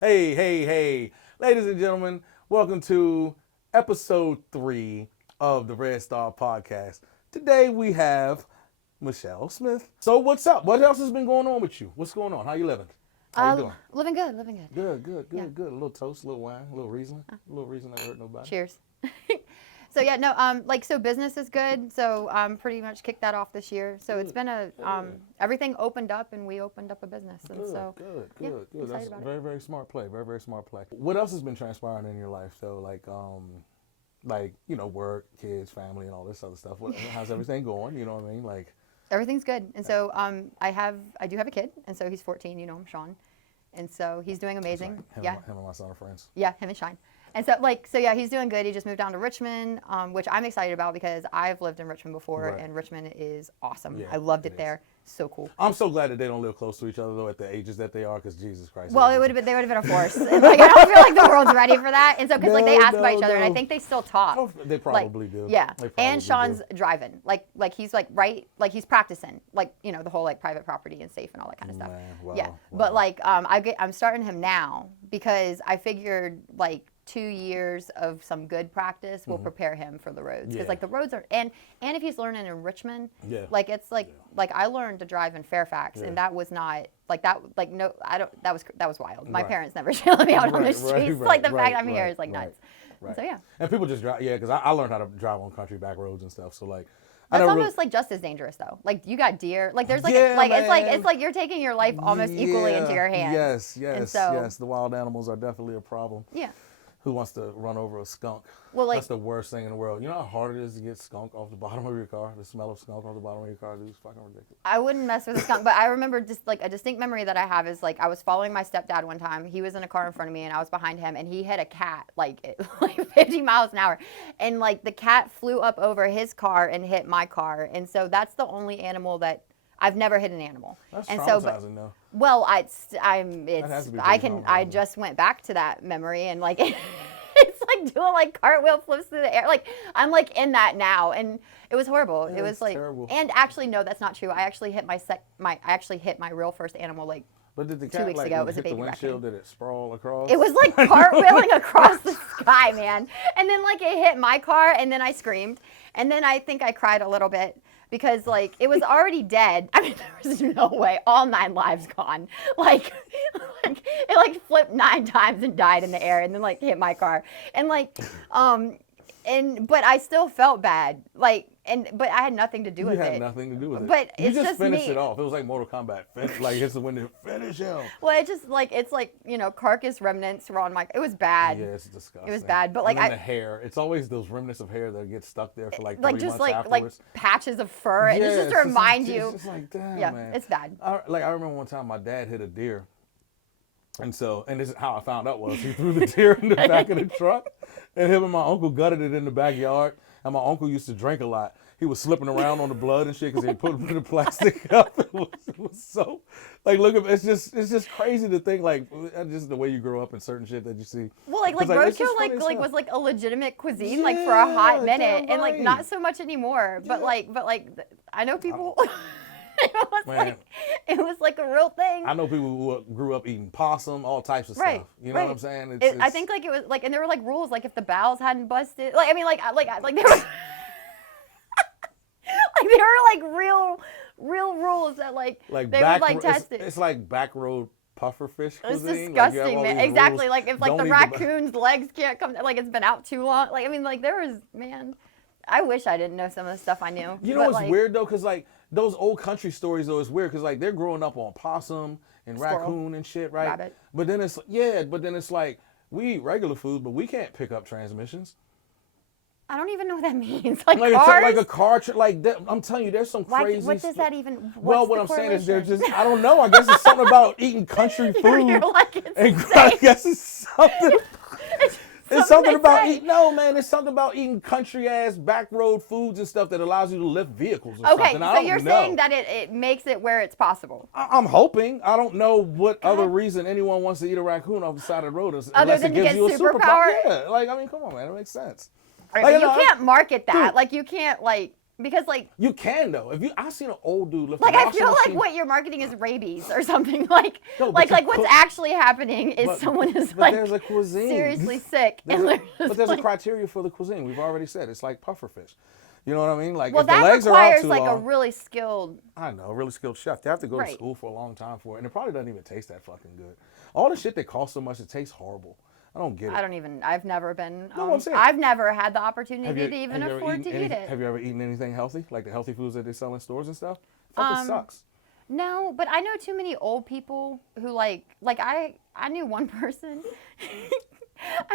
Hey, hey, hey, ladies and gentlemen, welcome to episode 3 of the Red Star Podcast. Today we have Michelle Smith. So what's up? What else has been going on with you? What's going on? How you living? How you doing? Living good, living good. Good, good, Yeah. good, good. A little toast, a little wine, a little Riesling. A little Riesling that hurt nobody. Cheers. So yeah, no, so business is good. So pretty much kicked that off this year. So it's been everything opened up and we opened up a business. And Good, so good, yeah, good, good. excited That's about it. very, very smart play. Very, very smart play. What else has been transpiring in your life though? Like work, kids, family, and all this other stuff. How's everything going? You know what I mean? Like Everything's good. And so I do have a kid, and so he's 14. You know him, Sean, and so he's doing amazing. Him Yeah, and my son are friends. yeah, him and Shine. And so yeah, he's doing good. He just moved down to Richmond, which I'm excited about because I've lived in Richmond before, Right. and Richmond is awesome. Yeah, I loved it it there. So cool. I'm so glad that they don't live close to each other though at the ages that they are, because Jesus Christ. Well, they would have been a force. And, like, I don't feel like the world's ready for that. And so, because like they No, ask about each no, other, and I no. think they still talk. They probably do. Yeah. They probably And Sean's do. driving. Like he's like he's practicing, the whole like private property and safe and all that kind of stuff. Man, wow, Yeah. wow. But like I'm starting him now because I figured like 2 years of some good practice will prepare him for the roads, because Yeah. like the roads are and if he's learning in Richmond, Yeah. like it's like I learned to drive in Fairfax, Yeah. and that was not like that like no I don't that was wild. My Right. parents never should let me out on the Right, streets. right, Like the right, fact I'm here right, is like right, nuts. Right. So yeah, And people just drive, yeah, because I learned how to drive on country back roads and stuff. So like, I that's never almost like just as dangerous though. Like you got deer. Like there's like Yeah, man. it's like you're taking your life almost equally into your hands. Yes, yes, And so- yes. The wild animals are definitely a problem. Yeah. Who wants to run over a skunk? Well, like That's the worst thing in the world. You know how hard it is to get skunk off the bottom of your car? The smell of skunk off the bottom of your car, dude, is fucking ridiculous. I wouldn't mess with a skunk, but I remember just like a distinct memory that I have is like I was following my stepdad one time. He was in a car in front of me and I was behind him, and he hit a cat like 50 miles an hour, and like the cat flew up over his car and hit my car. And so that's the only animal that I've never hit an animal. That's and traumatizing, so, though. well, has to be pretty I traumatizing. just went back to that memory and like it's like doing like cartwheel flips through the air. Like I'm like in that now, and it was horrible. Yeah, it was it's like terrible. And actually no, that's not true. I actually hit I actually hit my real first animal like But did the 2 cat weeks like ago, it when was it a hit the baby windshield? raccoon. Did it sprawl across? It was like cartwheeling across the sky, man. And then like it hit my car, and then I screamed, and then I think I cried a little bit because like it was already dead. I mean, there was no way. All 9 lives gone. Like it like flipped 9 times and died in the air, and then like hit my car, and like but I still felt bad. But I had nothing to do You with had it. nothing to do with it. But you it's just finished me. it off. It was like Mortal Kombat. Like hits the window, finish him. Well, it's like carcass remnants were on my. It was bad. Yeah, it's disgusting. It was bad, but, like, and then the hair. It's always those remnants of hair that get stuck there for like 3 just months like afterwards. patches of fur, and Yeah, it's just it's to remind like, you. It's just like, damn, Yeah, man. it's bad. I remember one time my dad hit a deer, and this is how I found out was he threw the deer in the back of the truck, and him and my uncle gutted it in the backyard. And my uncle used to drink a lot. He was slipping around on the blood and shit because he put the plastic up. It was so like it's just crazy to think like just the way you grow up and certain shit that you see. Well, like 'Cause, it's roadkill just funny as like hell. was like a legitimate cuisine like for a hot Yeah, minute, damn and like right. not so much anymore. But I know people. Man. It was like a real thing. I know people who grew up eating possum, all types of Right, stuff. You know right. what I'm saying? I think like it was like, and there were like rules, like if the bowels hadn't busted, like I mean like there were like there were like real rules that like they would like test it. It's like back road puffer fish It's cuisine. Like, you have disgusting, all man. these Exactly. rules. Like if like Don't the eat raccoon's legs can't come, like it's been out too long. Like I mean, like there was, man. I wish I didn't know some of the stuff I knew. You know what's weird though? Because like those old country stories though, it's weird because like they're growing up on possum and Squirrel. raccoon and shit, right? Rabbit. But then it's like we eat regular food, but we can't pick up transmissions. I don't even know what that means. Like Like cars. like a car, like that, I'm telling you, there's some Why, crazy. what does that even? What's Well, what the I'm saying is they're correlation? just, I don't know. I guess it's something about eating country food. You're like, it's and insane. I guess it's something. It's something they about say. eating. No, man, it's something about eating country ass back road foods and stuff that allows you to lift vehicles or Okay, something. I so don't you're know. saying that it makes it where it's possible. I'm hoping. I don't know what other reason anyone wants to eat a raccoon off the side of the road unless than it to gives get you a superpower? Yeah, like I mean, come on, man, it makes sense. Right, Like, but you know, can't market that. dude. Like you can't like Because like You can though. I seen an old dude lift like a I washing feel like machine. what you're marketing is rabies or something. Like No, but like you what's cook- actually happening is someone is but like there's a cuisine. seriously sick There's and a, they're just but there's like, a criteria for the cuisine. We've already said it's like pufferfish. You know what I mean? Like well, if the that legs are out requires too like a long, really skilled. I know, a really skilled chef. They have to go to Right. school for a long time for it, and it probably doesn't even taste that fucking good. All the shit that costs so much, it tastes horrible. I don't get it. I don't even. I've never been. No, I'm saying- I've never had the opportunity to even have you ever afford to eaten eat it. Have you ever eaten anything healthy, like the healthy foods that they sell in stores and stuff? Fucking sucks. No, but I know too many old people who like I knew one person.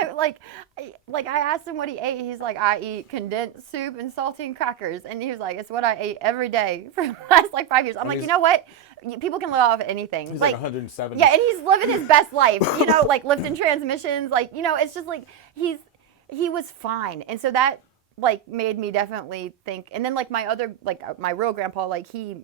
I asked him what he ate. He's like, I eat condensed soup and saltine crackers, and he was like, it's what I ate every day for the last like 5 years. I'm like, you know what? People can live off of anything. He's like 170. Yeah, and he's living his best life. You know, like lifting transmissions. Like, you know, it's just like he was fine, and so that like made me definitely think. And then like my other my real grandpa, like he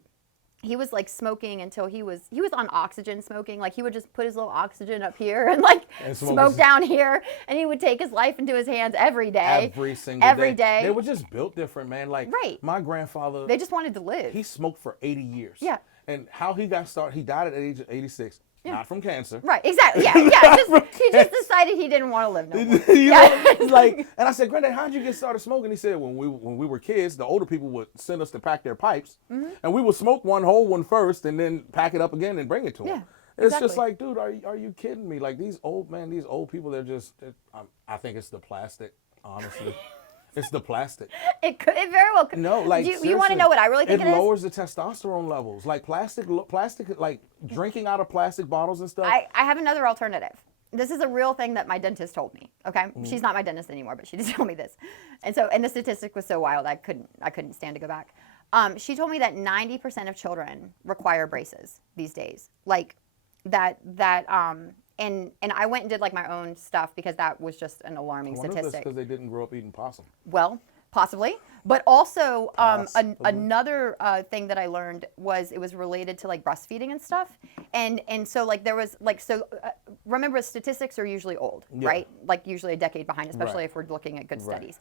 was like smoking until he was on oxygen smoking. Like he would just put his little oxygen up here and like smoke down here, and he would take his life into his hands every day. Every single every day. They were just built different, man. Like Right. my grandfather, They just wanted to live. he smoked for 80 years. Yeah. And how he got started, he died at the age of 86. Yeah. Not from cancer. Right, exactly. Yeah, yeah. He just decided he didn't want to live no more. You Yeah. know, it's like, and I said, Granddad, how'd you get started smoking? He said, when we were kids, the older people would send us to pack their pipes, and we would smoke one whole one first, and then pack it up again and bring it to them. Yeah, It's just exactly. like, dude, are you kidding me? Like these old people, they're just. I think it's the plastic, honestly. It's the plastic. It very well could. No, like you want to seriously, know what I really think it is? It lowers the testosterone levels. Like plastic, like drinking out of plastic bottles and stuff. I have another alternative. This is a real thing that my dentist told me. Okay, she's not my dentist anymore, but she did tell me this. And the statistic was so wild I couldn't stand to go back. She told me that 90% of children require braces these days. Like and I went and did like my own stuff because that was just an alarming I wonder if that's statistic. because they didn't grow up eating possum. Well, possibly, but also Possibly. another thing that I learned was it was related to like breastfeeding and stuff, and so like there was like remember statistics are usually old, Yeah. right? Like usually a decade behind, especially Right. if we're looking at good Right. studies.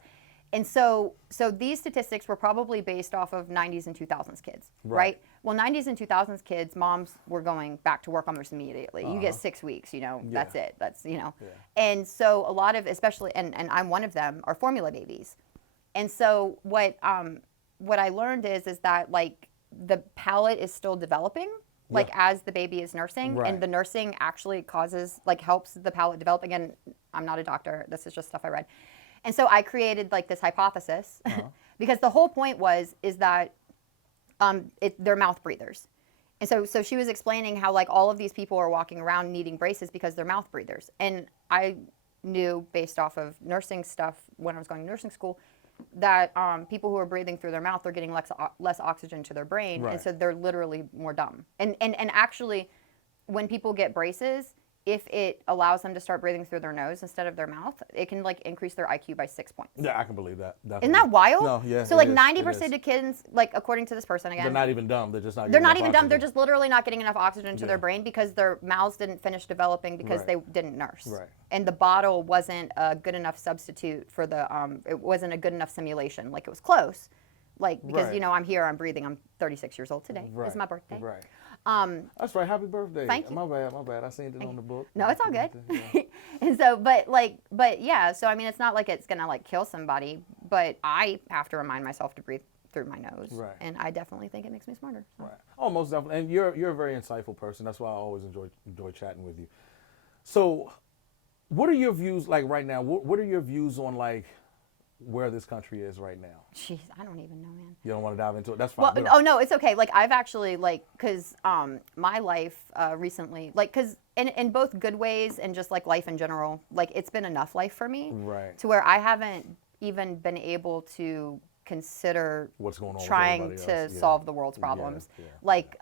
And so these statistics were probably based off of 90s and 2000s kids, right? Well, 90s and 2000s kids, moms were going back to work almost immediately. You get 6 weeks, you know, that's it. That's, you know. Yeah. And so a lot of, especially, and I'm one of them, are formula babies. And so what I learned is that like the palate is still developing, like as the baby is nursing, Right. and the nursing actually helps the palate develop. Again, I'm not a doctor. This is just stuff I read. And so I created like this hypothesis because the whole point is that they're mouth breathers. And so she was explaining how like all of these people are walking around needing braces because they're mouth breathers. And I knew based off of nursing stuff when I was going to nursing school that people who are breathing through their mouth are getting less oxygen to their brain. Right. And so they're literally more dumb. And actually when people get braces, if it allows them to start breathing through their nose instead of their mouth, it can like increase their IQ by 6 points. Yeah, I can believe that. Definitely. Isn't that wild? No, yeah. So it like is, 90% it of kids, like according to this person again, they're not even dumb. They're just not. they're not getting even enough dumb. They're oxygen. just literally not getting enough oxygen to their brain because their mouths didn't finish developing because Right. they didn't nurse. Right. And the bottle wasn't a good enough substitute for the. It wasn't a good enough simulation. Like it was close. Like because Right. you know I'm here, I'm breathing. I'm 36 years old today. Right. It's my birthday. Right. Um, That's right. Happy birthday. Thank you. My bad. I seen it on the book. No, it's all good. Yeah. And so, but yeah, so I mean, it's not like it's gonna like kill somebody, but I have to remind myself to breathe through my nose. Right. And I definitely think it makes me smarter. So. Right. Oh, most definitely. And you're a very insightful person. That's why I always enjoy chatting with you. So, what are your views like right now? What are your views on like where this country is right now? Jeez, I don't even know, man. You don't want to dive into it. That's fine. Well, oh no, it's okay. Like I've actually like, cause my life recently, like, cause in both good ways and just like life in general, like it's been enough life for me. Right. To where I haven't even been able to consider What's going on with trying everybody to else. Yeah. solve the world's problems. Yeah. Like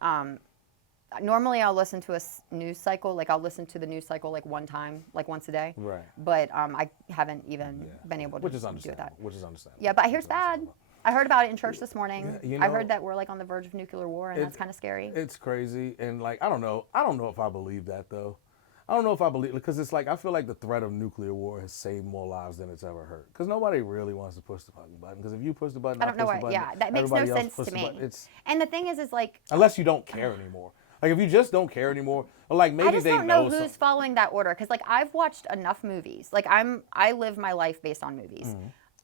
normally I'll listen to a news cycle, like I'll listen to the news cycle like one time, like once a day. Right. But I haven't even Yeah. been able to Which is do understandable. that. Which is understandable. Yeah, but I hear it's Which is bad. understandable. I heard about it in church this morning. Yeah, you I know, heard that we're like on the verge of nuclear war, and that's kind of scary. It's crazy, and like I don't know if I believe that though. I don't know if I believe, because it's like I feel like the threat of nuclear war has saved more lives than it's ever hurt. Because nobody really wants to push the fucking button. Because if you push the button, I don't know push the why. button, Yeah, that makes no everybody else sense push to the button. me. It's And the thing is like, unless you don't care anymore. Like if you just don't care anymore, or like maybe I just they don't know some- who's following that order. Because like I've watched enough movies. Like I live my life based on movies,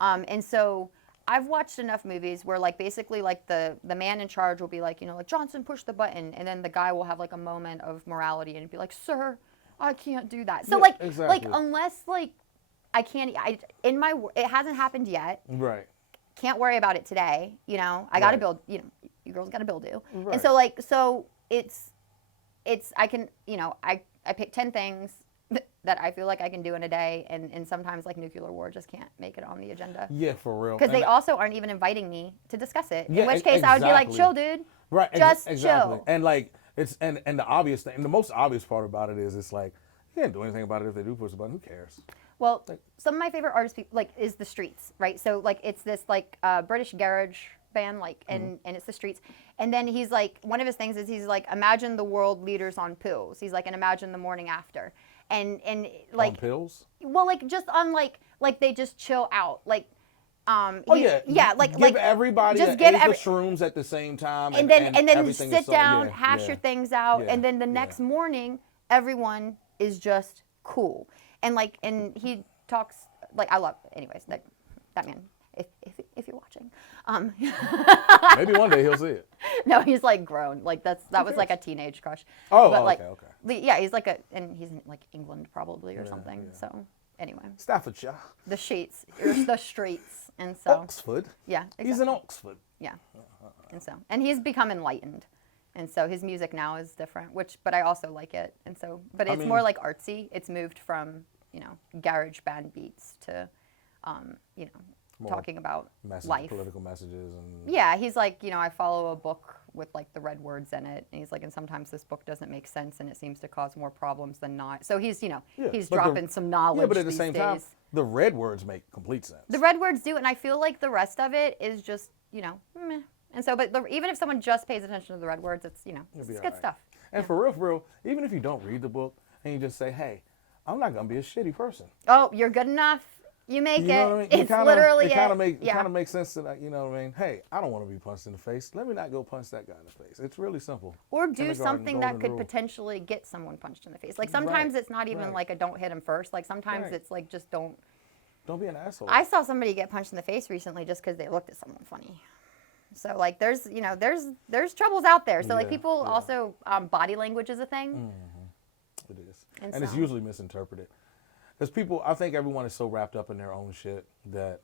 and so I've watched enough movies where like basically like the man in charge will be like, you know, like Johnson push the button, and then the guy will have like a moment of morality and be like, sir, I can't do that. So Yeah, like exactly. unless like it hasn't happened yet. Right. Can't worry about it today. You know, I got to Right. build. You know, you girls got to build due. Right. And so like it's I can, you know, I pick 10 things that I feel like I can do in a day, and sometimes like nuclear war just can't make it on the agenda. Yeah, for real. Because they And- also aren't even inviting me to discuss it. Yeah, In which case I would be like, exactly. chill, dude. Right, Just exactly. chill. And like it's and the obvious thing, and the most obvious part about it is it's like you can't do anything about it if they do push the button. Who cares? Well, some of my favorite artists like is the Streets, right? So like it's this like British garage band, like and it's the Streets. And then he's like, one of his things is he's like, imagine the world leaders on pills. He's like, and imagine the morning after. And like On pills? well, like just on like they just chill out, like Oh yeah, like give everybody just an give eighth every, of shrooms at the same time, and then everything is sit so- down, yeah, hash yeah. your things out, Yeah, and then the yeah. next morning everyone is just cool. And like and he talks like I love anyways that man if you're watching. Maybe one day he'll see it. No, he's like grown. Like that was like a teenage crush. Oh, but, okay, like, okay. Yeah, he's like and he's in like England probably or Yeah, something. yeah. So anyway, Staffordshire, the sheets, the streets, and so Oxford. yeah, exactly. He's in Oxford. Yeah, and he's become enlightened, and so his music now is different. But I also like it, and so but it's more mean- like artsy. It's moved from garage band beats to, More talking about life. Political messages, and Yeah, he's like, I follow a book with like the red words in it, and he's like, and sometimes this book doesn't make sense, and it seems to cause more problems than not. So he's, Yeah, he's but the- dropping some knowledge. yeah, but at the these same days. time, the red words make complete sense. The red words do, and I feel like the rest of it is just, meh. And so, but even if someone just pays attention to the red words, it's, it's be good alright. stuff. And for real, even if you don't read the book and you just say, "Hey, I'm not gonna be a shitty person," Oh, you're good enough. You make you know what I mean? It's literally it. Kind of yeah. makes sense to that. You know what I mean? Hey, I don't want to be punched in the face. Let me not go punch that guy in the face. It's really simple. Or do Kindergarten something that golden could rule. potentially get someone punched in the face. Like sometimes Right, it's not even right. like a don't hit him first. Like sometimes Right. it's like just don't. Don't be an asshole. I saw somebody get punched in the face recently just because they looked at someone funny. So like there's there's troubles out there. So like Yeah, people yeah. also body language is a thing. It is, And and it's so- usually misinterpreted. Because people, I think everyone is so wrapped up in their own shit that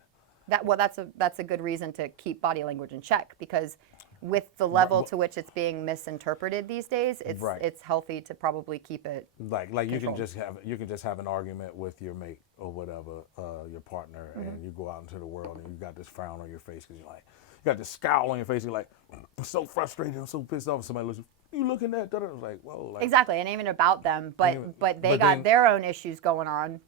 That's a good reason to keep body language in check, because with the level to which it's being misinterpreted these days, it's Right. it's healthy to probably keep it. like you can Control. just have an argument with your mate or whatever, your partner, and you go out into the world and you got this frown on your face because you got this scowl on your face. You're like, I'm so frustrated, I'm so pissed off. And somebody looks, you looking at that? I was like, whoa, like, Exactly, and even about them, but they but got then- their own issues going on,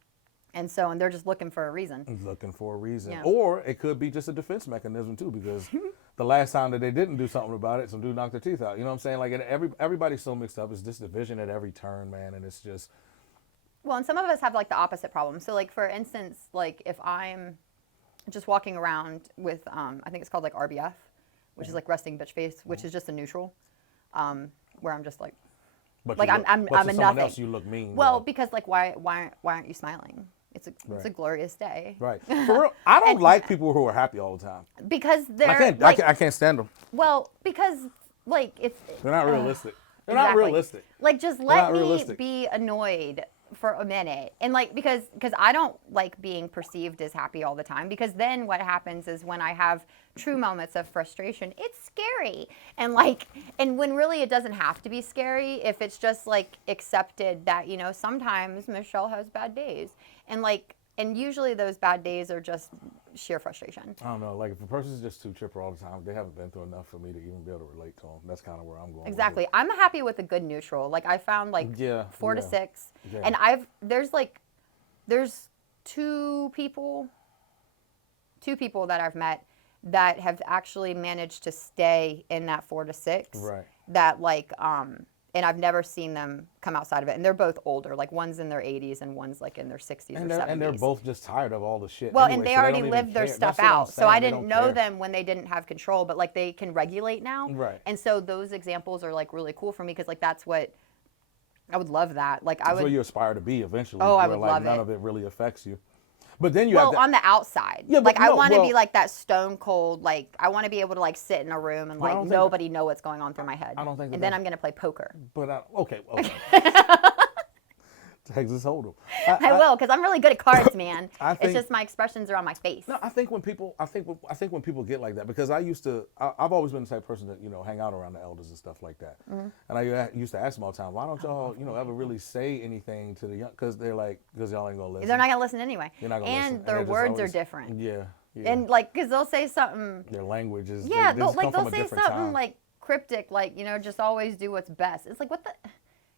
and they're just looking for a reason. looking for a reason. Yeah. Or it could be just a defense mechanism too, because the last time that they didn't do something about it, some dude knocked their teeth out. You know what I'm saying? Like everybody's so mixed up. It's this division at every turn, man, and it's just Well, and some of us have like the opposite problem. So like for instance, like if I'm just walking around with I think it's called like RBF, which is like resting bitch face, which is just a neutral, where I'm just like. but Like, you look, I'm but to a someone nothing. else you look mean. Well, though. because like why aren't you smiling? It's a Right. glorious day. Right. For real, I don't like people who are happy all the time. Because they're I can't stand them. well, because like it's They're not realistic. They're not exactly. realistic. Like just not let me realistic. be annoyed for a minute. And like because I don't like being perceived as happy all the time, because then what happens is when I have true moments of frustration, it's scary. And when really it doesn't have to be scary if it's just like accepted that, sometimes Michelle has bad days. And usually those bad days are just sheer frustration. I don't know. Like if a person's just too chipper all the time, they haven't been through enough for me to even be able to relate to them. That's kind of where I'm going. with it. Exactly. I'm happy with a good neutral. Like I found like Yeah, 4 to yeah. 6, Yeah. and there's two people that I've met that have actually managed to stay in that 4 to 6. Right. That and I've never seen them come outside of it. And they're both older. Like one's in their 80s and one's like in their 60s or 70s. And they're both just tired of all the shit. Well, anyway, and they so already don't even lived their care. stuff That's what I'm out. So saying, I they didn't don't know care. them when they didn't have control, but like they can regulate now. Right. And so those examples are like really cool for me because like that's what I would love that. Like I That's would. what you aspire to be eventually. Oh, I where, would like, love none it. of it really affects you. But then you have Well, to, on the outside. Yeah, but like I no, want to well- be like that stone cold. Like I want to be able to like sit in a room and Well, I like don't think nobody know what's going on through my head. I don't think that And then that's- I'm gonna play poker. But okay. Texas Hold'em. I will because I'm really good at cards, man. I It's think- just my expressions are on my face. No, I think when people get like that, because I've always been the type of person that, you know, hang out around the elders and stuff like that. Mm-hmm. And I used to ask them all the time, why don't y'all, you know, ever really say anything to the young, because they're like, because y'all ain't gonna listen. They're not gonna listen anyway. You're not gonna and listen. their they're just words are always- different. Yeah. And like, because they'll say something. Their language is, Yeah, they just come they'll from a say different something time. like cryptic, like, you know, just always do what's best. It's like, what the?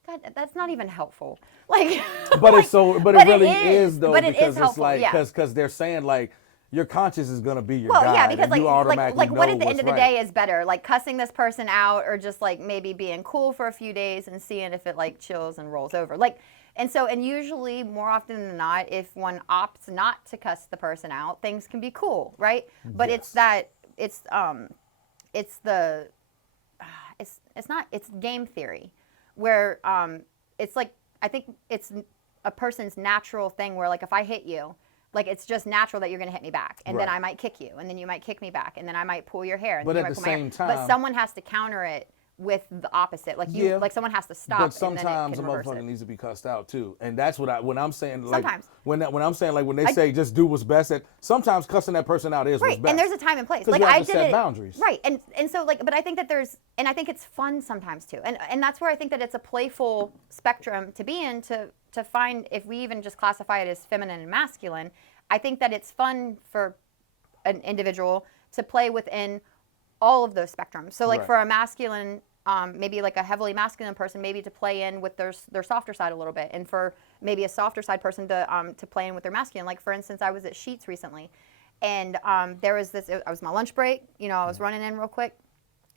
God, that's not even helpful. Like, But like, it's so, but it it really is, is though, but it is because it's helpful, like, yeah. because they're saying like, your conscience is gonna be your Well, guide. yeah, because and like, you automatically like what know at the end what's of the right. day is better, like cussing this person out or just like maybe being cool for a few days and seeing if it like chills and rolls over. Like, and usually more often than not, if one opts not to cuss the person out, things can be cool, right? But Yes. it's that it's game theory, where it's like I think it's a person's natural thing where like if I hit you, like it's just natural that you're going to hit me back, and then Right. I might kick you, and then you might kick me back, and then I might pull your hair, and But then you at might the pull my hair. same But time- someone has to counter it with the opposite. Like you, Yeah. like someone has to stop. But and sometimes a then it can reverse motherfucker it. needs to be cussed out too, and that's what when I'm saying like Sometimes. when I'm saying like when they say just do what's best, that sometimes cussing that person out is what's Right, best. and there's a time and place. 'Cause Like you have I to did set it. boundaries. Right, and so like, but I think that and I think it's fun sometimes too, and that's where I think that it's a playful spectrum to be in to find if we even just classify it as feminine and masculine. I think that it's fun for an individual to play within all of those spectrums. So like Right. for a masculine. Maybe like a heavily masculine person, maybe to play in with their softer side a little bit, and for maybe a softer side person to play in with their masculine. Like for instance, I was at Sheetz recently, and there was this. I was my lunch break. You know, I was running in real quick,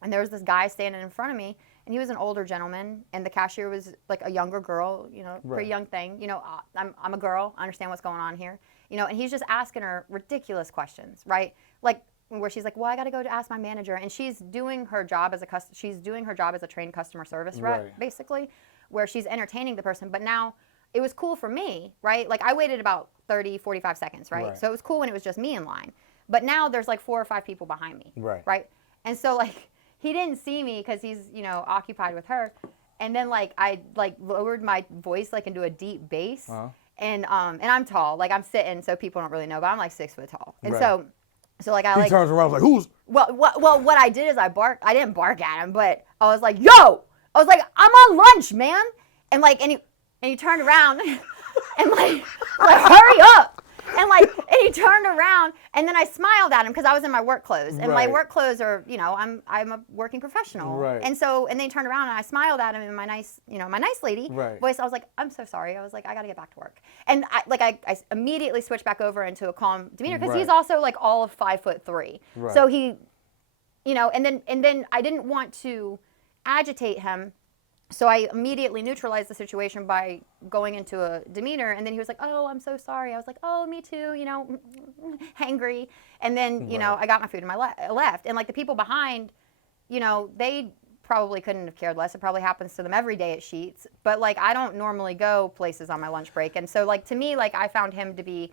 and there was this guy standing in front of me, and he was an older gentleman, and the cashier was like a younger girl. You know, Right. pretty young thing. You know, I'm a girl. I understand what's going on here. You know, and he's just asking her ridiculous questions, right? Like. Where she's like, well, I got to go to ask my manager, and she's doing her job as a trained customer service rep, Right. basically, where she's entertaining the person. But now it was cool for me, right? Like I waited about 30, 45 seconds, right? Right. So it was cool when it was just me in line. But now there's like 4 or 5 people behind me, Right. Right? And so like he didn't see me because he's occupied with her, and then like I like lowered my voice like into a deep bass, Uh-huh. and I'm tall, like I'm sitting, so people don't really know, but I'm like 6 foot tall, and Right. so like I He like. turns around like, who's? Well, what I did is I barked. I didn't bark at him, but I was like, "Yo!" I was like, "I'm on lunch, man!" And like, and he turned around, and like, hurry up! And he turned around, and then I smiled at him because I was in my work clothes, and my Right. work clothes are, I'm a working professional, Right. And then he turned around, and I smiled at him in my nice, my nice lady Right. voice. I was like, "I'm so sorry." I was like, "I got to get back to work," and I immediately switched back over into a calm demeanor because he's Right. also like all of 5'3", Right. so he. And then I didn't want to agitate him, so I immediately neutralized the situation by going into a demeanor. And then he was like, "Oh, I'm so sorry." I was like, "Oh, me too," hangry. And then, Right. I got my food in my left. And like the people behind, they probably couldn't have cared less. It probably happens to them every day at Sheetz. But like I don't normally go places on my lunch break. And so like to me, like I found him to be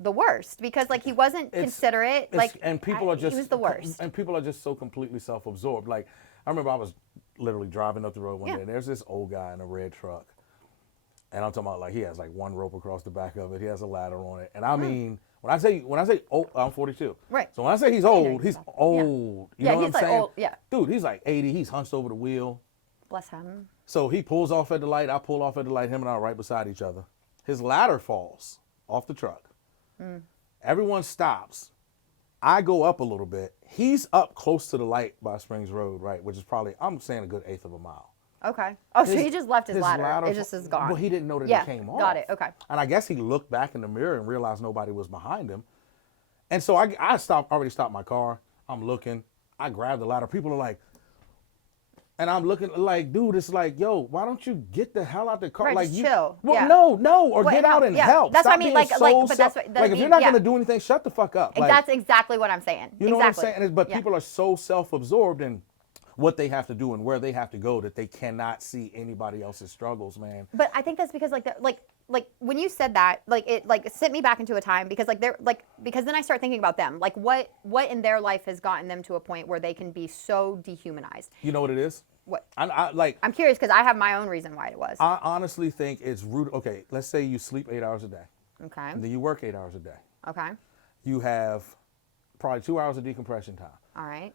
the worst because like he wasn't considerate. And people are just he was the worst. And people are just so completely self-absorbed. Like I remember I was literally driving up the road one Yeah. day, and there's this old guy in a red truck, and I'm talking about like he has like one rope across the back of it. He has a ladder on it, and I mean when I say old, I'm 42. Right. So when I say he's know old, you're he's about- old. You Yeah, know what he's I'm like saying? old, yeah. Dude, he's like 80. He's hunched over the wheel. Bless him. So he pulls off at the light. I pull off at the light. Him and I are right beside each other. His ladder falls off the truck. Everyone stops. I go up a little bit. He's up close to the light by Springs Road, right, which is probably, I'm saying, a good 1/8 of a mile. Okay. Oh, so His- he just left his ladder. It just fa- is gone. Well, he didn't know that Yeah, it came off. got it. Okay. And I guess he looked back in the mirror and realized nobody was behind him. And so I already stopped my car. I'm looking. I grab the ladder. People are like, And I'm looking like, dude, it's like, yo, why don't you get the hell out the car? Right, Like, just you, chill. well, Yeah. no, or Well, get no, out and yeah. help. That's what I Stop mean, being like- so but that's what- like, if you're not yeah. gonna do anything, shut the fuck up. Like, That's exactly what I'm saying. you know exactly. what I'm saying? But Yeah. people are so self-absorbed in what they have to do and where they have to go that they cannot see anybody else's struggles, man. But I think that's because like when you said that, like it like sent me back into a time because like they're like because then I start thinking about them, like what in their life has gotten them to a point where they can be so dehumanized. You know what it is? What? I'm curious because I have my own reason why it was. I honestly think it's rude. Okay, let's say you sleep 8 hours a day. Okay. And then you work 8 hours a day. Okay. You have probably 2 hours of decompression time. All right.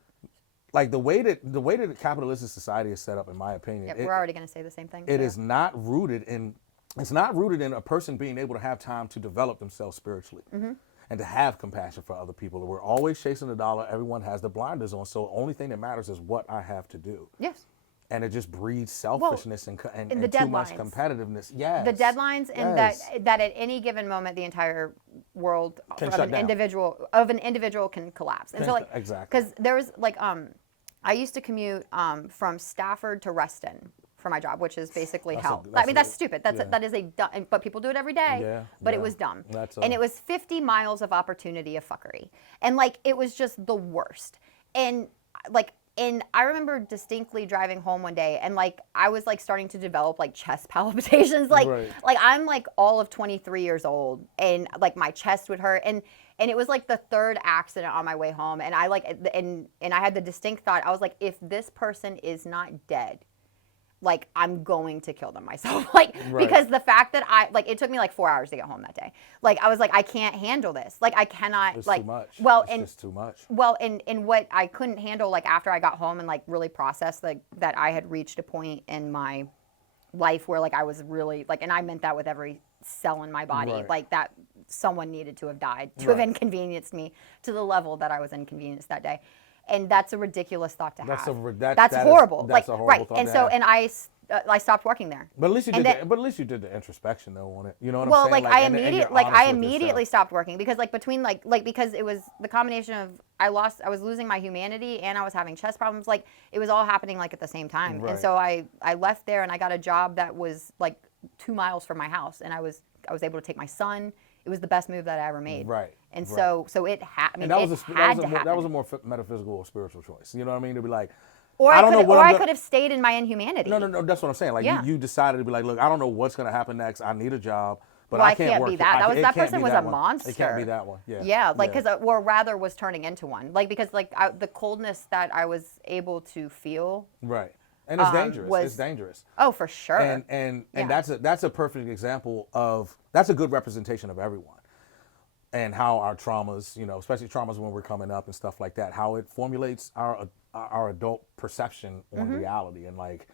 Like the way that the capitalistic society is set up, in my opinion, Yep, we're already going to say the same thing. it is not rooted in. It's not rooted in a person being able to have time to develop themselves spiritually and to have compassion for other people. We're always chasing the dollar. Everyone has the blinders on. So the only thing that matters is what I have to do. Yes. And it just breeds selfishness and the too much deadlines. competitiveness. Yes. The deadlines and Yes. that at any given moment the entire world Can of shut an down. individual can collapse. And so like Exactly. because there was like I used to commute from Stafford to Reston for my job, which is basically hell. I mean, that's stupid. That is a dumb, but people do it every day. Yeah, But yeah. it was dumb. That's and it was 50 miles of opportunity of fuckery. And like it was just the worst. And I remember distinctly driving home one day and like I was like starting to develop like chest palpitations. Like Right. like I'm like all of 23 years old and like my chest would hurt and it was like the third accident on my way home and I like and I had the distinct thought, I was like, if this person is not dead, like I'm going to kill them myself. Like Right. because the fact that it took me like 4 hours to get home that day. Like I was like, I can't handle this. Like I cannot It's like too much. well it's and just too much. well, and what I couldn't handle, like after I got home and like really processed, like that I had reached a point in my life where like I was really like, and I meant that with every cell in my body, Right. like that someone needed to have died to have Right. inconvenienced me to the level that I was inconvenienced that day, and that's a ridiculous thought to That's have. that That's is- horrible. That's like a horrible right, thought and to so have. and I stopped working there. But at least you and did. then- But at least you did the introspection though on it. You know what Well, I'm saying? like I and you're immediately, honest with immediately yourself. stopped working because like between like because it was the combination of I was losing my humanity and I was having chest problems. Like it was all happening like at the same time. Right. And so I left there and I got a job that was like 2 miles from my house, and I was able to take my son. It was the best move that I ever made. Right. And right. so it happened. And that was happen. a more metaphysical or spiritual choice. You know what I mean? To be like, Or I don't know what I'm I gonna- could have stayed in my inhumanity. no, that's what I'm saying. Like Yeah. you decided to be like, look, I don't know what's going to happen next. I need a job, but Well, I I can't can't work. be that. it That can't person be was that a one. monster. It can't be that one. Yeah. Yeah, like because or rather was turning into one. Like because like the coldness that I was able to feel. Right. And it's dangerous. was- It's dangerous. Oh, for sure. And Yeah. that's a perfect example of that's a good representation of everyone and how our traumas, you know, especially traumas when we're coming up and stuff like that, how it formulates our adult perception on reality and like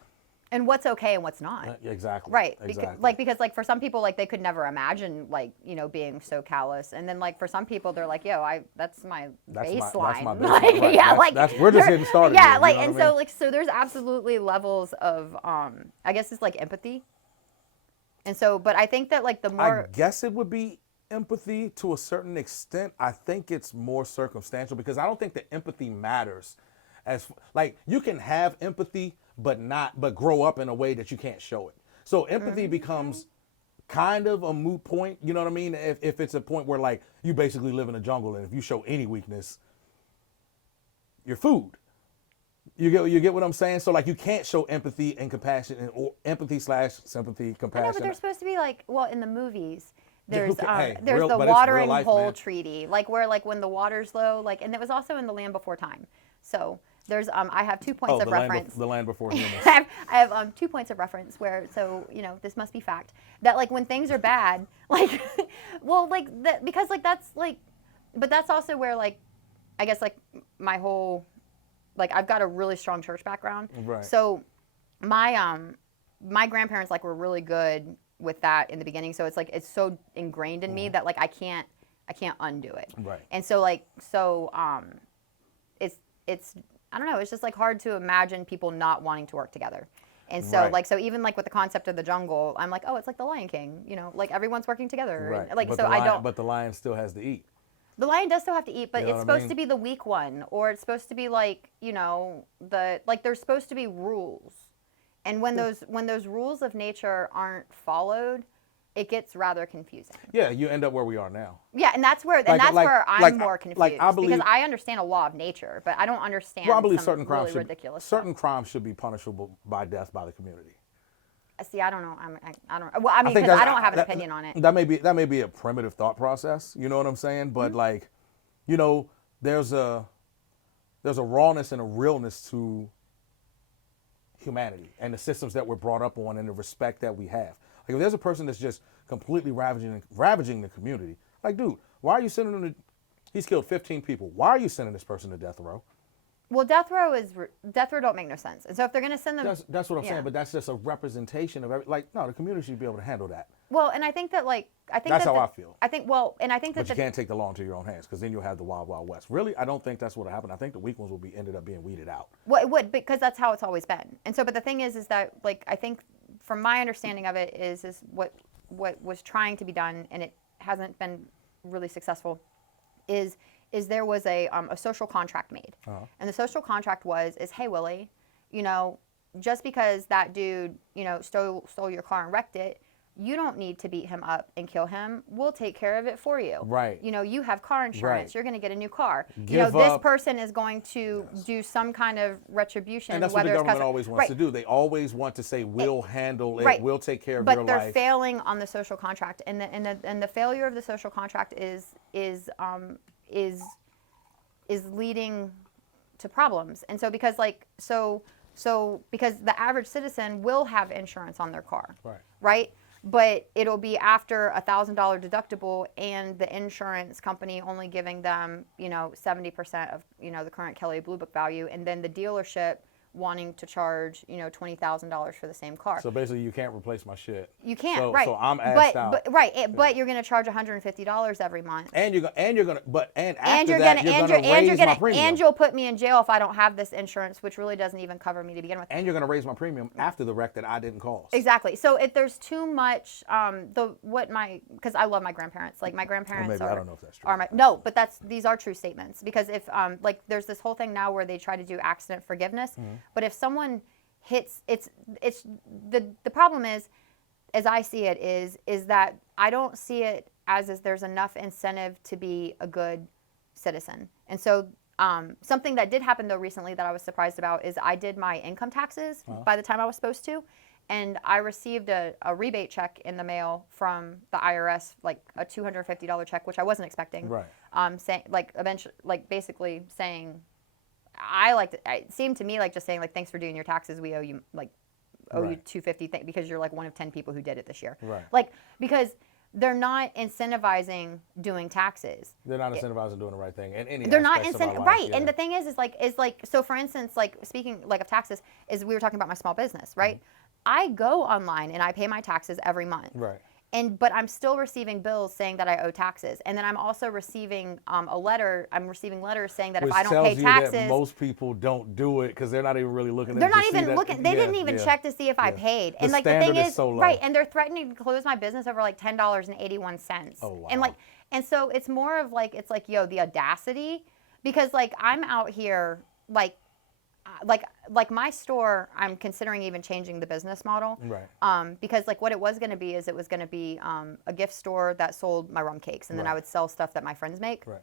And what's okay and what's not. exactly Right. exactly. Because like for some people like they could never imagine like, you know, being so callous. And then like for some people they're like, yo, that's my baseline. That's my baseline. Like, Right. yeah, We're just they're- getting started. Yeah, here, you like know and what I so mean? like so there's absolutely levels of I guess it's like empathy. And so but I think that like the more I guess it would be empathy to a certain extent. I think it's more circumstantial because I don't think that empathy matters as like you can have empathy but grow up in a way that you can't show it. So empathy becomes kind of a moot point, you know what I mean? If it's a point where like you basically live in a jungle and if you show any weakness, you're food. You get what I'm saying? So like you can't show empathy and compassion or empathy/sympathy, I compassion. know, but they're supposed to be like in the movies. There's Hey, there's real- the but it's real watering life, hole man. treaty, like where like when the water's low, like and it was also in The Land Before Time. So there's I have 2 points of reference. The land before humans. I have 2 points of reference where so you know this must be fact that like when things are bad like well like that because like that's like but that's also where like I guess like my whole like I've got a really strong church background. Right. So my grandparents like were really good with that in the beginning. So it's like it's so ingrained in me that like I can't undo it. Right. And so it's I don't know, it's just like hard to imagine people not wanting to work together. And so Right. like so even like with the concept of the jungle, I'm like, oh, it's like the Lion King, you know, like everyone's working together. Right. And, like but so the lion, I don't But the lion still has to eat. The lion does still have to eat, but You know it's what I supposed mean? to be the weak one, or it's supposed to be like, you know, there's supposed to be rules. And when those rules of nature aren't followed, it gets rather confusing. Yeah, you end up where we are now. Yeah, and that's where I'm more confused, like I believe, because I understand a law of nature, but I don't understand well, I believe some really ridiculous stuff. certain crimes should be punishable by death by the community. See, I don't know. I don't. Well, I mean, think because I that's- don't have an opinion on it. That may be a primitive thought process. You know what I'm saying? But like, you know, there's a rawness and a realness to humanity and the systems that we're brought up on and the respect that we have. Like, if there's a person that's just completely ravaging the community, like, dude, why are you sending him to? He's killed 15 people. Why are you sending this person to death row? Well, death row don't make no sense. And so if they're going to send them, That's what I'm saying. But that's just a representation of no, the community should be able to handle that. well, and I think that That's how I feel. I think and I think that But you can't take the law into your own hands, because then you'll have the wild, wild west. Really, I don't think that's what happened. I think the weak ones will be ended up being weeded out. well, it would, because that's how it's always been. And so, but the thing is that like I think from my understanding of it is what was trying to be done, and it hasn't been really successful, is there was a social contract made. And the social contract is, hey, Willie, you know, just because that dude, you know, stole your car and wrecked it, you don't need to beat him up and kill him. We'll take care of it for you. Right. You know, you have car insurance. Right. You're going to get a new car. Give this up. person is going to do some kind of retribution. And that's what the whether government always wants right. to do. They always want to say, we'll handle it, right. we'll take care of but your they're life. failing on the social contract, and the failure of the social contract is leading to problems. And so because because the average citizen will have insurance on their car, right? But it'll be after $1,000 deductible, and the insurance company only giving them, you know, 70% of, you know, the current Kelley Blue Book value, and then the dealership wanting to charge, you know, $20,000 for the same car. So basically, you can't replace my shit. You can't, so, right? So I'm asked out. But you're going to charge $150 every month. And you're gonna premium. And you'll put me in jail if I don't have this insurance, which really doesn't even cover me to begin with. And you're gonna raise my premium after the wreck that I didn't cause. Exactly. So if there's too much, because I love my grandparents. Like my grandparents I don't know if that's true. But these are true statements. Because if like there's this whole thing now where they try to do accident forgiveness, but if someone hits, it's the problem is, as I see it, is that I don't see it as there's enough incentive to be a good citizen. And so something that did happen though recently that I was surprised about is I did my income taxes by the time I was supposed to, and I received a rebate check in the mail from the IRS, like a $250 check, which I wasn't expecting. Right. Saying basically saying, it seemed to me like just saying like, thanks for doing your taxes. We owe you you $250 because you're like one of 10 people who did it this year. Right. Like, because they're not incentivizing doing taxes. They're not incentivizing doing the right thing. And they're not incentivizing. right. Yeah. And the thing is like, so for instance, like speaking like of taxes, is we were talking about my small business, right? I go online and I pay my taxes every month. Right. But I'm still receiving bills saying that I owe taxes, and then I'm also receiving I'm receiving letters saying that if I don't pay taxes, that most people don't do it because they're not even really looking. They're not even looking. They didn't even check to see if I paid. And like the thing is, so low. right? And they're threatening to close my business over like $10.81. Oh wow. And so it's more of like the audacity, because like I'm out here like my store, I'm considering even changing the business model. Right. Because like what it was going to be is it was going to be a gift store that sold my rum cakes, and then I would sell stuff that my friends make. Right.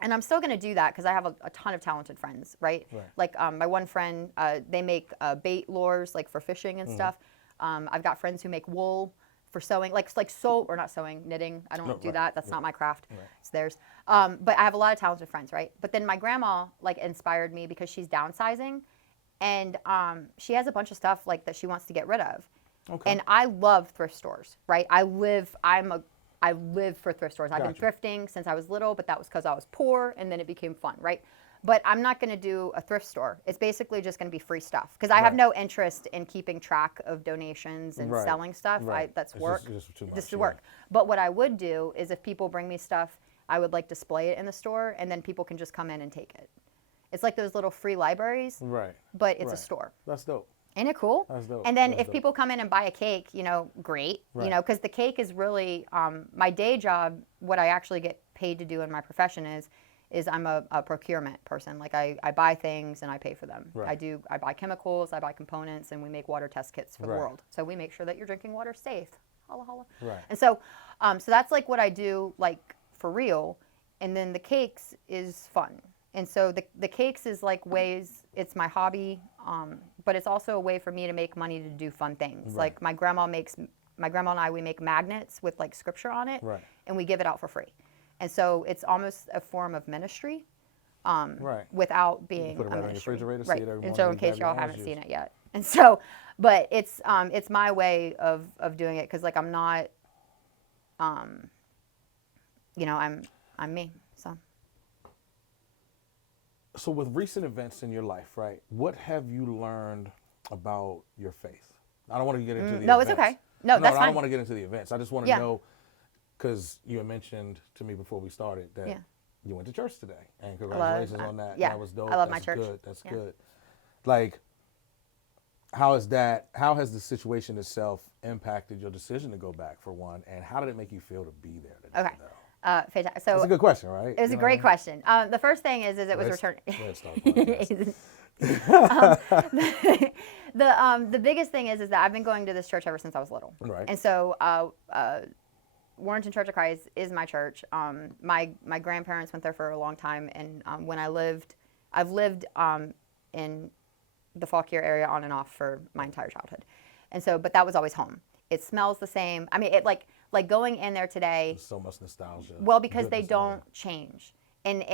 And I'm still going to do that because I have a ton of talented friends, right? Like my one friend, they make bait lures like for fishing and stuff. I've got friends who make wool for sewing, knitting. I don't do that. That's not my craft. It's theirs. But I have a lot of talented friends, right? But then my grandma like inspired me because she's downsizing, and she has a bunch of stuff like that she wants to get rid of. Okay. And I love thrift stores, right? I live for thrift stores. I've been thrifting since I was little, but that was because I was poor, and then it became fun, right? But I'm not going to do a thrift store. It's basically just going to be free stuff because I have no interest in keeping track of donations and selling stuff. That's work. Just work. But what I would do is if people bring me stuff, I would like display it in the store, and then people can just come in and take it. It's like those little free libraries, but it's a store. That's dope. Ain't it cool? That's dope. And then That's if dope. people come in and buy a cake, you know, great. You Right. know, because the cake is really my day job. What I actually get paid to do in my profession is I'm a procurement person. Like I buy things and I pay for them. Right. I buy chemicals, I buy components, and we make water test kits for the Right. world. So we make sure that your drinking water is safe. Holla holla. Right. And so, so that's like what I do, like for real. And then the cakes is fun. And so the cakes is like ways, it's my hobby, but it's also a way for me to make money to do fun things. Right. Like my grandma and I, we make magnets with like scripture on it, Right. and we give it out for free. And so it's almost a form of ministry, Right. without being put it a right on your ministry. refrigerator, see Right. it every And morning so when in you case grab your y'all orange haven't juice. seen it yet. And so, but it's my way of doing it, because like I'm not, you know, I'm me. So with recent events in your life, right? What have you learned about your faith? I don't want to get into the No, events. it's okay. No, that's I fine. don't want to get into the events. I just want to Yeah. know, because you had mentioned to me before we started that Yeah. you went to church today, and congratulations on that. yeah, That was dope. I love That's my church. Good. That's Yeah. good. Like, how has the situation itself impacted your decision to go back, for one, and how did it make you feel to be there today? Okay. Though? Fantastic. So That's a good question, right? it was a great question. The first thing is it was Let's- returning. let's start podcast. The biggest thing is that I've been going to this church ever since I was little. Right. And so Warrenton Church of Christ is my church. My grandparents went there for a long time, and when I've lived in the Fauquier area on and off for my entire childhood, and so but that was always home. It smells the same. I mean, it like going in there today. There's so much nostalgia. Well, because they goodness out don't change, and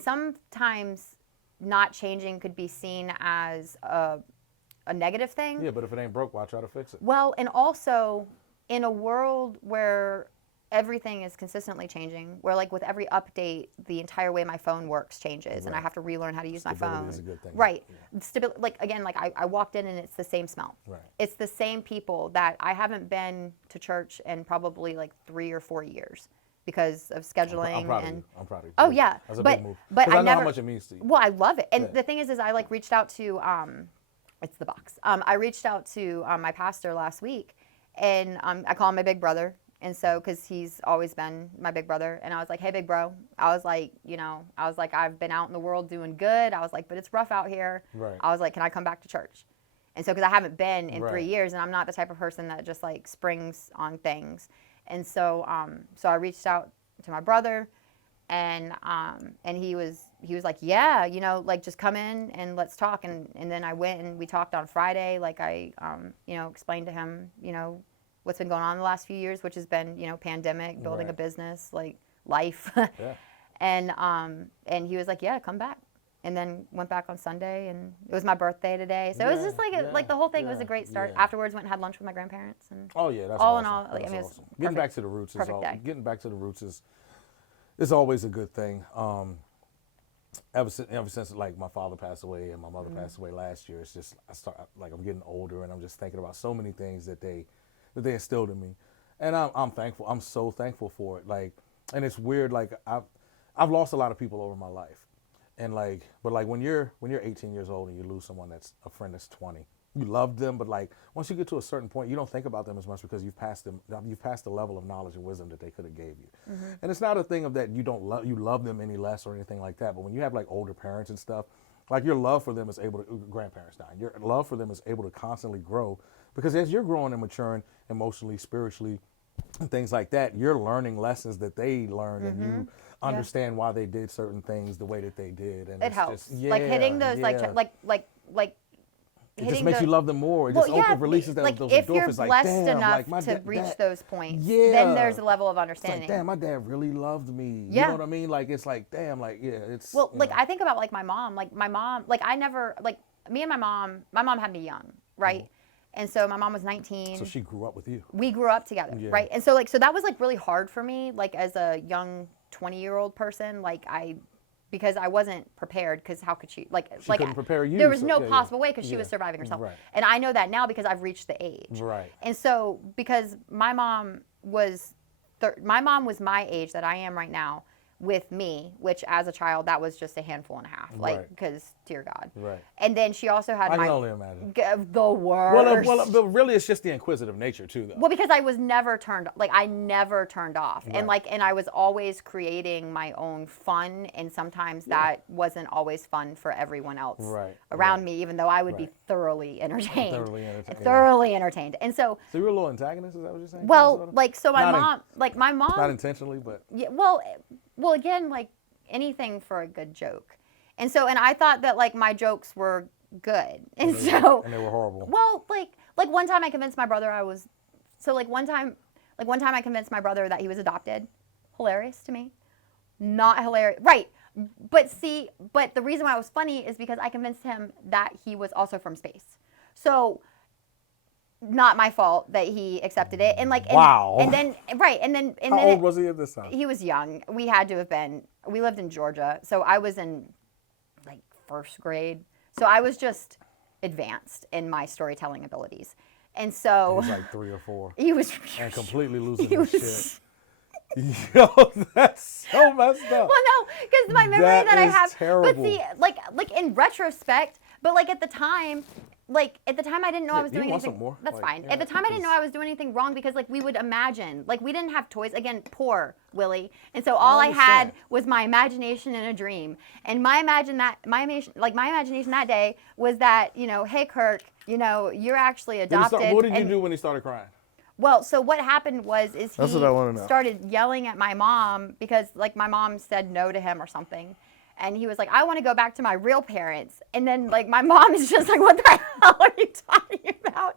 sometimes not changing could be seen as a negative thing. there. Yeah, but if it ain't broke, why try to fix it? Well, and also in a world where everything is consistently changing, where like with every update, the entire way my phone works changes, and I Right. have to relearn how to use my Stability phone. is a good thing. Right. Yeah. Stability, like again, like I walked in and it's the same smell. Right. It's the same people that I haven't been to church in probably like 3 or 4 years because of scheduling. I'm proud of and you. I'm proud of you. Oh yeah, That's a but big move. but 'Cause I I know never. how much it means to you. Well, I love it, and Yeah. the thing is I like reached out to it's the box. I reached out to my pastor last week, and I call him my big brother, and so because he's always been my big brother, and I was like, hey, big bro, I was like, I've been out in the world doing good. I was like, but it's rough out here. Right. I was like, can I come back to church? And so because I haven't been in 3 Right. years, and I'm not the type of person that just like springs on things, and so so I reached out to my brother, and he was like, yeah, like just come in and let's talk, and then I went and we talked on Friday. Like I explained to him what's been going on the last few years, which has been pandemic, building a Right. business, like life. Yeah. and he was like, yeah, come back. And then went back on Sunday, and it was my birthday today, so it was just like like the whole thing was a great start. yeah. Afterwards, went and had lunch with my grandparents, and Oh yeah, that's all awesome. in all, like, That's I mean, it was awesome. Getting back perfect- to the roots is perfect day. getting back to the roots is always a good thing. Ever since like my father passed away and my mother Mm-hmm. passed away last year, it's just I'm getting older, and I'm just thinking about so many things that they instilled in me, and I'm thankful. I'm so thankful for it. Like, and it's weird. Like I've lost a lot of people over my life, and but when you're 18 years old and you lose someone that's a friend that's 20, you love them, but like once you get to a certain point, you don't think about them as much because you've passed the level of knowledge and wisdom that they could have gave you. Mm-hmm. And it's not a thing of that you love them any less or anything like that. But when you have like older parents and stuff, like your love for them is able to grandparents now. Your love for them is able to constantly grow because as you're growing and maturing emotionally, spiritually, and things like that, you're learning lessons that they learned, and you understand why they did certain things the way that they did. And it it's helps. just, Like hitting those yeah. like It just hitting makes the- you love them more. It Well, just releases like those if you're endorphins. Like, blessed damn, enough like my to dad, reach those points, yeah. then there's a level of It's understanding. like, damn, my dad really loved me. Yeah. You know what I mean? Like, it's like, damn, like, yeah, it's. Well, you like know. I think about like my mom, like I never like me and my mom had me young, right? And so my mom was 19. So she grew up with you. We grew up together, Yeah. right? And so so that was like really hard for me, like as a young 20-year-old person, because I wasn't prepared, because how could she She couldn't prepare you, There was so- no yeah, yeah. possible way, because she Yeah. was surviving herself. Right. And I know that now because I've reached the age. Right. And so because my mom was my age that I am right now with me, which as a child, that was just a handful and a half. Like, Right. because, dear God. Right. And then she also had I my. can only imagine. The worst. But really, it's just the inquisitive nature too, though. Well, because I was never turned, like I never turned off, and Right. and I was always creating my own fun, and sometimes that wasn't always fun for everyone else around me, even though I would be thoroughly entertained. Thoroughly entertained, and so. So you were a little antagonist, is that what you're saying? Well, like so, my Not mom. Not intentionally, but. Yeah. Well, again, like anything for a good joke, and so, and I thought that like my jokes were good, and so. And they were horrible. Well, like one time I convinced my brother one time I convinced my brother that he was adopted. Hilarious to me. Not hilarious. Right. But the reason why it was funny is because I convinced him that he was also from space. So not my fault that he accepted it. And Wow. And then How old was he at this time? He was young. We lived in Georgia. So I was in like first grade. So I was just advanced in my storytelling abilities. And so he was like 3 or 4. He was and completely losing his shit. Yo, that's so messed up. Well, no, because my memory that I have. Terrible. But see, like in retrospect, but like at the time I didn't know I was doing anything. Some more? That's fine. At the time I didn't know I was doing anything wrong because like we would imagine, like we didn't have toys. Again, poor Willie, and so all I had was my imagination and a dream. And my imagination that day was that hey Kirk, you're actually adopted. What did you do when he started crying? Well, so what happened was he That's what I wanna know. started yelling at my mom because like my mom said no to him or something. And he was like, I want to go back to my real parents. And then like my mom is just like, what the hell are you talking about?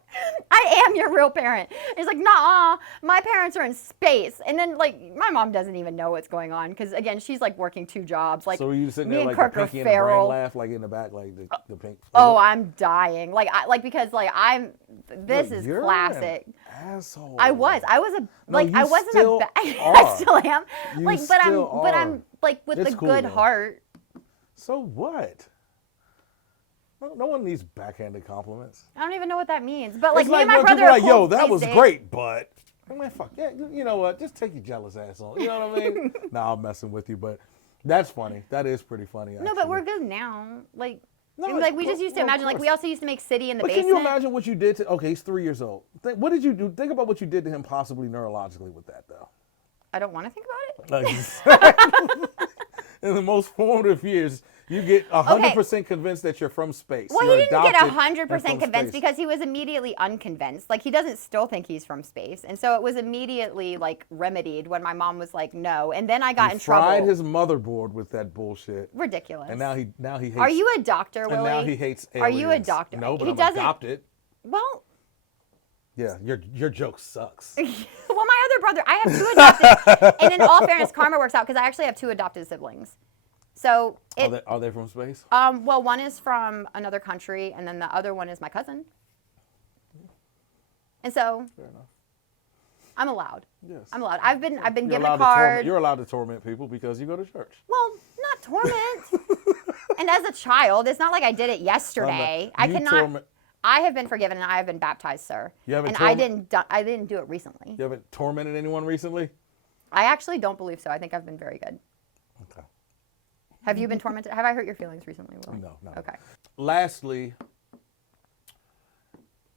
I am your real parent. And he's like, nah, my parents are in space. And then like my mom doesn't even know what's going on because again, she's like working 2 jobs. Like so were you sitting me there and like Kirk the are pinky and the brain feral. laugh like in the back like the pink? Oh, I'm dying. Because like this is you're classic. An asshole. I wasn't I still am. But I'm like with it's a cool, good though. heart. So what? No one needs backhanded compliments. I don't even know what that means. But like It's me and my when brother people are are like, yo, cool that these was days. great, but man, fuck yeah, you know what? Just take your jealous ass on. You know what I mean? Nah, I'm messing with you, but that's funny. That is pretty funny. Actually. No, but we're good now. Like No, like we just used to imagine. Like we also used to make City in the But basement. can you imagine what you did to? Okay, he's 3 years old. What did you do? Think about what you did to him, possibly neurologically, with that, though. I don't want to think about it. Like, in the most formative years, you get 100% convinced that you're from space. Well, You're he didn't get adopted 100% and from convinced space. because he was immediately unconvinced. Like he doesn't still think he's from space, and so it was immediately like remedied when my mom was like, "No," and then I got in trouble. Fried his motherboard with that bullshit. Ridiculous. And now he hates. Are you a doctor, Willie? And now he hates aliens. Are you a doctor? No, but he I'm doesn't. adopted. Well. Yeah, your joke sucks. Well, my other brother, I have 2 adopted, and in all fairness, karma works out because I actually have 2 adopted siblings. So Are they from space? well, one is from another country, and then the other one is my cousin. And so, Fair enough. I'm allowed. Yes. I'm allowed. I've been You're given allowed a card. You're allowed to torment people because you go to church. Well, not torment. And as a child, it's not like I did it yesterday. I cannot. I have been forgiven and I have been baptized, sir. You haven't and I didn't do it recently. You haven't tormented anyone recently? I actually don't believe so. I think I've been very good. Okay. Have you been tormented? Have I hurt your feelings recently, Will? No. Okay. Lastly,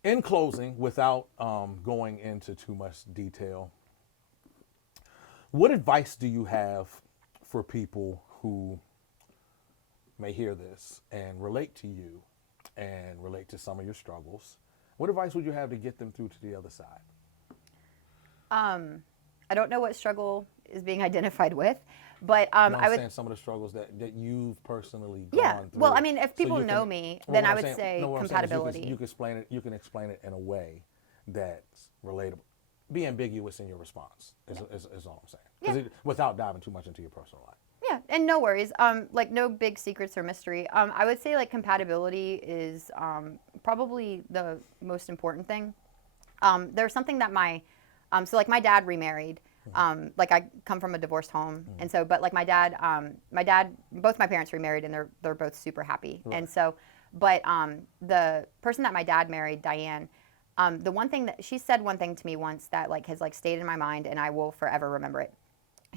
in closing, without going into too much detail, what advice do you have for people who may hear this and relate to you and relate to some of your struggles? What advice would you have to get them through to the other side? I don't know what struggle is being identified with, but I'm I would saying some of the struggles that you've personally yeah. gone through. Well, I mean, if So people you know can- me, well, then what I I'm would saying- say no, what I'm saying is compatibility. You can explain it. You can explain it in a way that's relatable. Be ambiguous in your response. Is all I'm saying. 'Cause without diving too much into your personal life. Yeah, and no worries. Like no big secrets or mystery. I would say like compatibility is probably the most important thing. There's something that so like my dad remarried. Like I come from a divorced home, and so but like my dad, both my parents remarried, and they're both super happy. Right. And so, but the person that my dad married, Diane, the one thing that she said one thing to me once that like has like stayed in my mind, and I will forever remember it.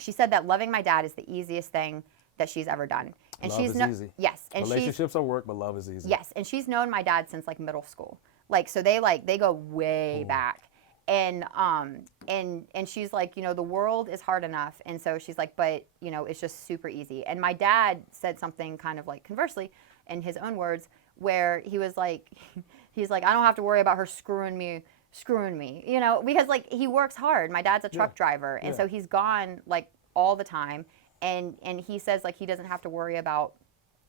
she said that loving my dad is the easiest thing that she's ever done. And Love she's is easy. Yes, and Relationships are work, but love is easy. yes, and she's known my dad since like middle school. Like so they go way back. And she's like, you know, the world is hard enough. And so she's like, but you know, it's just super easy. And my dad said something kind of like conversely in his own words, where he was like, he's like, I don't have to worry about her screwing me, you know, because like he works hard. My dad's a truck driver, and so he's gone like all the time. And he says like he doesn't have to worry about,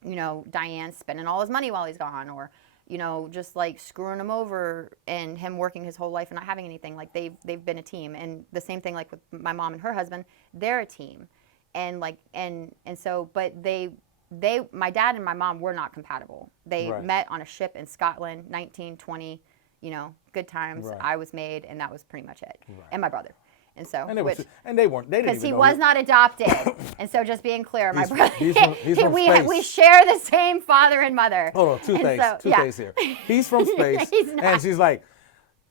you know, Diane spending all his money while he's gone, or you know, just like screwing him over and him working his whole life and not having anything. Like they've been a team. And the same thing like with my mom and her husband, they're a team. And like and so but my dad and my mom were not compatible. They met on a ship in Scotland, 1920, you know, good times. I was made, and that was pretty much it. And my brother. And so, they didn't because he even was not adopted. And so, just being clear, my brother, he's from space. We share the same father and mother. Hold on, two things here. He's from space, and she's like,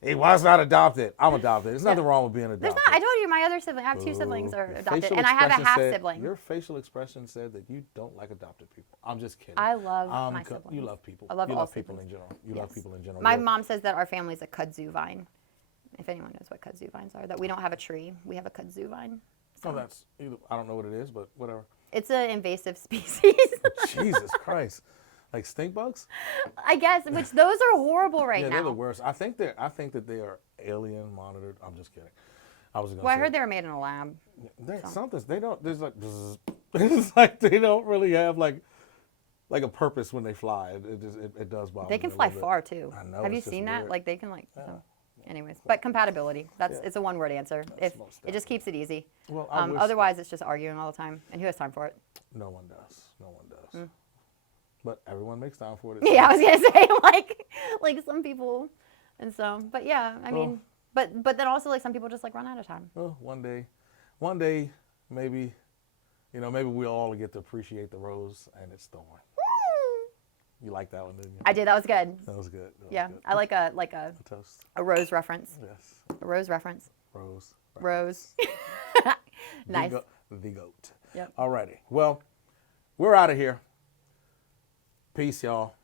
he was not adopted. I'm adopted. There's nothing wrong with being adopted. There's not. I told you, my other sibling. I have two siblings are adopted, and I have a half sibling. Your facial expression said that you don't like adopted people. I'm just kidding. I love my siblings. You love people. I love you all love people in general. You love people in general. My mom says that our family's a kudzu vine. If anyone knows what kudzu vines are, that we don't have a tree, we have a kudzu vine. So. Oh, I don't know what it is, but whatever. It's an invasive species. Jesus Christ. Like stink bugs? I guess, which those are horrible now. Yeah, they're the worst. I think that they are alien monitored. I'm just kidding. I heard they were made in a lab. There's like, it's like they don't really have like a purpose when they fly. It does bother me. They can fly far too. I know. Have you seen that? Weird. Like they can like. Yeah. So. Anyways, but compatibility. It's a one-word answer. It just keeps it easy. Well, otherwise, it's just arguing all the time, and who has time for it? No one does. No one does. But everyone makes time for it. Yeah, I was gonna say like some people, and so. But yeah, I mean, but then also like some people just like run out of time. Well, one day, maybe, you know, maybe we'll all get to appreciate the rose and its thorn. You like that one, didn't you? I did. That was good. That was good. I like a toast. A rose reference. Yes. A rose reference. Rose. Nice. The goat. Yep. Alrighty. Well, we're out of here. Peace, y'all.